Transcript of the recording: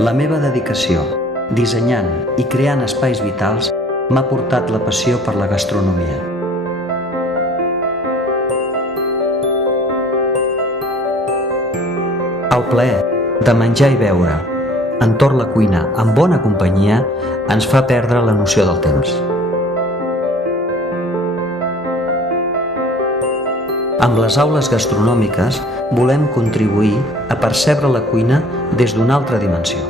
La meva dedicació, dissenyant i creant espais vitals, m'ha portat la passió per la gastronomia. El plaer de menjar i beure entorn la cuina amb bona companyia ens fa perdre la noció del temps. Amb les aules gastronòmiques volem contribuir a percebre la cuina des d'una altra dimensió.